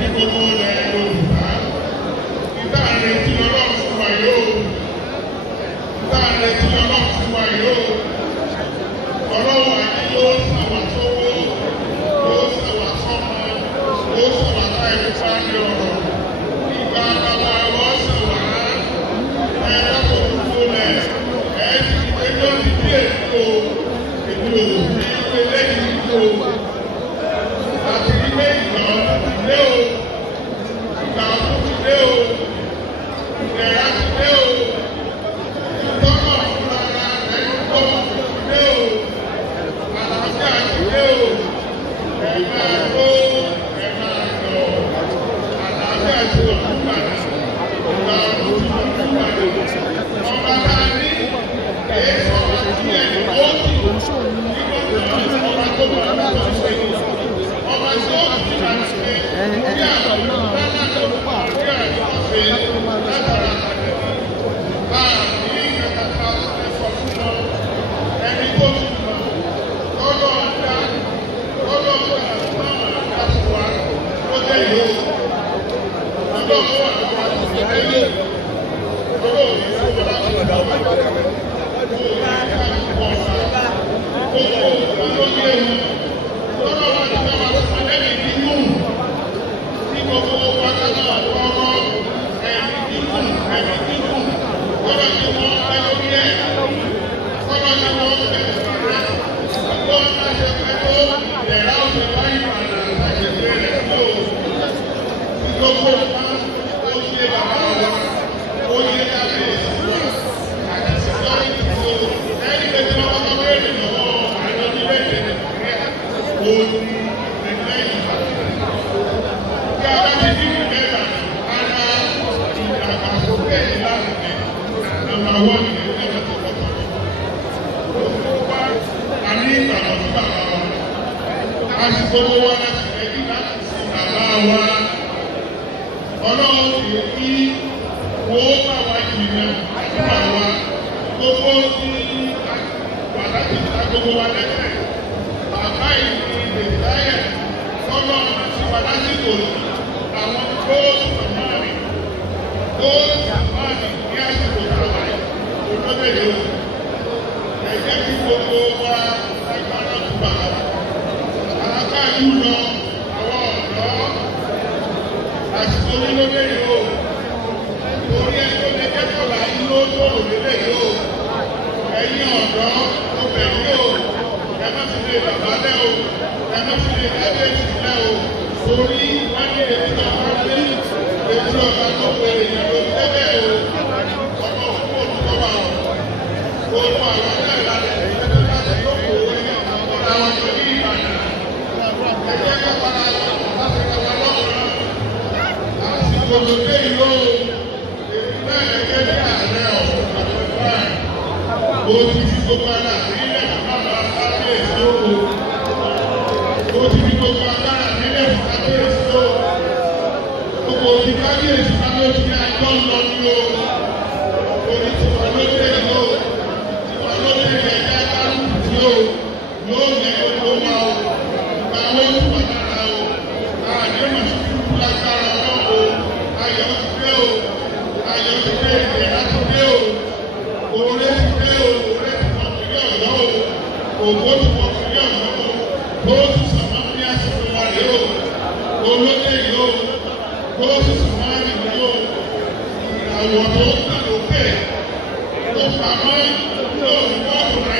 ní gbogbo ilẹ̀ Yorùbá. Ìta àrètí Ọlọ́run fún wa yóò. Ìta àrètí Ọlọ́run fún wa yóò. Ọlọ́run àti yóò sàwà sówó, yóò sàwà sọ́mọ, yóò sàwà láì fipá ní ọ̀rọ̀. Ìgbà bàbá wọn sàwà ẹ̀rọ tó kúkú lẹ̀ ẹ̀ẹ́dì ẹjọ́ ti dé èkó ní ilé lẹ́yìn ìlú àti ilé ìgbà ọ̀tún ti dé o, ìgbà ọ̀tún ti dé o, ìgbẹ̀rẹ̀ ti dé o, ìtọ́nà fúnra rẹ̀ ń bọ̀ ti dé o, àlàáfíà ti dé o, ẹ̀ máa lọ, àlàáfíà ti wà fún bàtà, ìgbà ọ̀tún ti wà fún bàtà. Ọba tá a ní èé sọ̀rọ̀ sí ẹni ó ti ọba tó wà lọ́wọ́ ṣe ọba tí ó ti wà ṣe bí àwọn ọlọ́lá tó wà bí àwọn ṣe látara àgbẹ̀ bá ní kàkàkà ẹ̀fọ́ fún wọn ẹni tó ti mọ̀ lọ́dọ̀ ọ̀dà lọ́dọ̀ ọ̀dà láti wà ó jẹ́ ìlú lọ́dọ̀ ọ̀dà láti wà ó jẹ́ ìlú. Gbogbo wa láti ẹbí láti sin bàbá wa Ọlọ́run kì í kí owó bá wa jìnnà àdúrà wa gbogbo tí wà láti ta gbogbo wa lẹ́sẹ̀ bàbá yìí lè láyẹ̀ Ọlọ́run àti wà lásìkò àwọn góòlù sàmárì ní àsìkò tàwa olóbèdè o ẹ̀jẹ̀ kí gbogbo wa lágbára tó bàbá wa. Alákàájú lọ àwọn ọ̀dọ́ àsìkò onílódé yìí o, orí ẹjọ́ lẹ́jẹ́kọ̀ọ́ là ń ló tó òdélé yìí o, ẹ̀yin ọ̀dọ́ tó bẹ̀rù o, ẹ má fi lè bàbá lẹ́ o, ẹ má fi lè kábíyèsí lẹ́ o, torí wọ́n ní ètò ọ̀gá pé ètò ọ̀gá tó pèrè yìí ló tẹ́lẹ̀ o, ọmọ òkú olùkọ́ wa o, olú àwọn ọ̀dọ́ ìlànà ìṣẹ́jọ́ láti lóko orí àwọn ọ̀gá wọn tó ní Ìbàdàn. Olùgbé ìlú ìpínlẹ̀ ẹgbẹ́ ní ààrẹ ọ̀sán àtẹ̀fáì ó ti fi gbogbo ara nílẹ̀ bàbá kábíyèsí lóko ó ti fi gbogbo agbára nílẹ̀ kábíyèsí lóko gbogbo ti kábíyèsí kábíyèsí ní àjọ ńlọ ní o orí tiwa ló dé ìlú tiwa ló dé ẹ̀jẹ̀ kálukú tí o yóò ní gbogbo wa o àwọn olùwà lára o àdéhùn ìṣúkú lágbára ọlọ́wọ́ ayọ̀ ti dé o ayọ̀ ti dé ìdẹ̀ra ti dé o òré ti dé o òré ti wọ́n kiri ọ̀dọ́ o ògbó ti wọ́n kiri ọ̀dọ́ o tó ti sọ̀mọ́ ní àsìkò wa rè o olóde yìí o tó ti sọ̀mọ́ àmì o ìràwọ̀ tó ń tà lókè tó pamọ́ ní òwúrọ̀ ọ̀rẹ́.